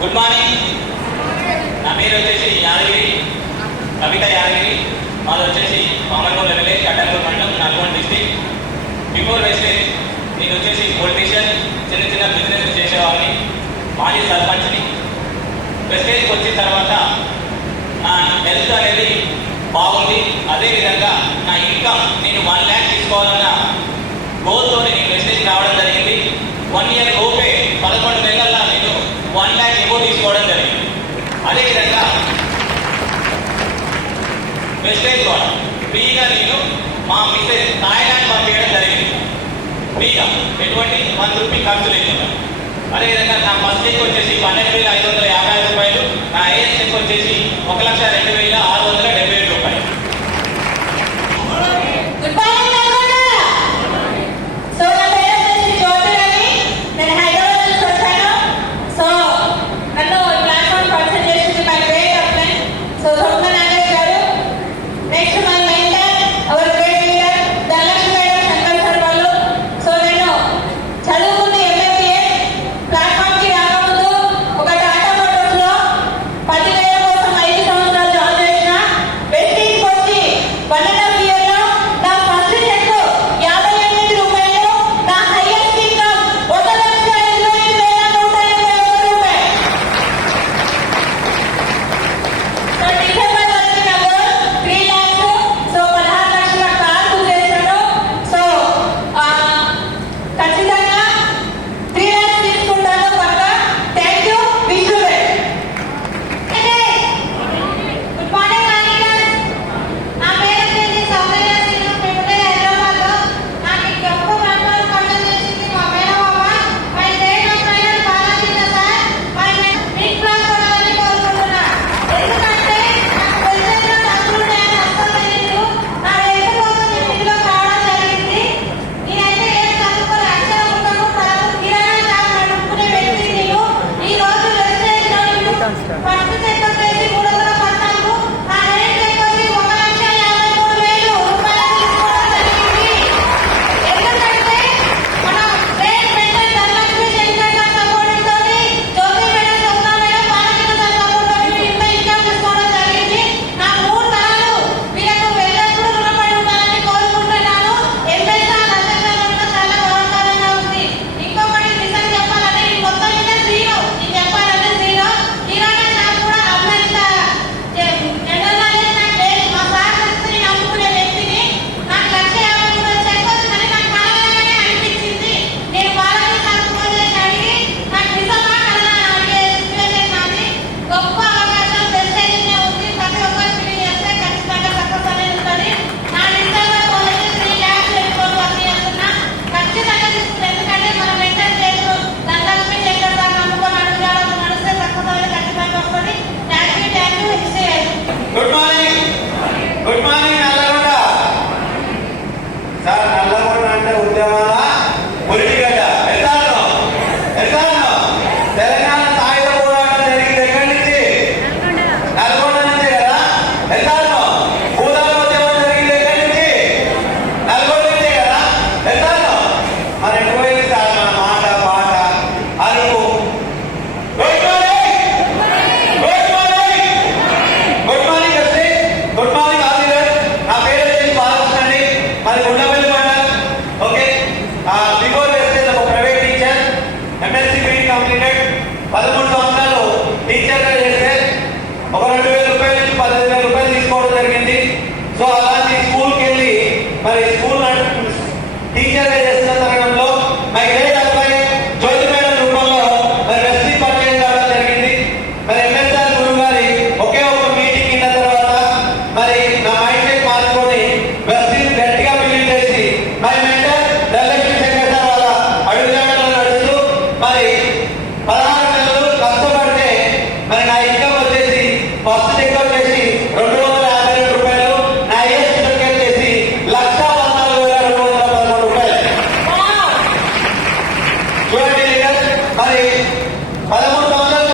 Good morning. నా పేరు వచ్చేసి యాదగిరి, కవిత యాదగిరి. మాది వచ్చేసి మామూలు విలేజ్, కట్టంగూరు మండలం, నల్గొండ డిస్టిక్. బిఫోర్ వెస్టేజ్ నేను వచ్చేసి పొలిటీషియన్, చిన్న చిన్న బిజినెస్ చేసేవాడిని, మాజీ సర్పంచ్ని. వెస్టేజ్కి వచ్చిన తర్వాత నా హెల్త్ అనేది బాగుంది. అదేవిధంగా నా ఇన్కమ్ నేను 1 lakh తీసుకోవాలన్న గోల్తో నేను వెస్టేజ్కి రావడం జరిగింది. 1 year లోపే 11 నెలల్లో నేను 1 lakh ఎబో తీసుకోవడం జరిగింది. అదేవిధంగా వెస్టేజ్ ద్వారా ఫ్రీగా నేను మా మిస్సెస్ థాయిలాండ్ పంపించడం జరిగింది. ఫ్రీగా, ఎటువంటి 1 రూపీ ఖర్చు లేకుండా. అదేవిధంగా నా ఫస్ట్ చెక్ వచ్చేసి 12,550 రూపాయలు, నా ఏఎస్ చెక్ వచ్చేసి 1,02,677 రూపాయలు. Start.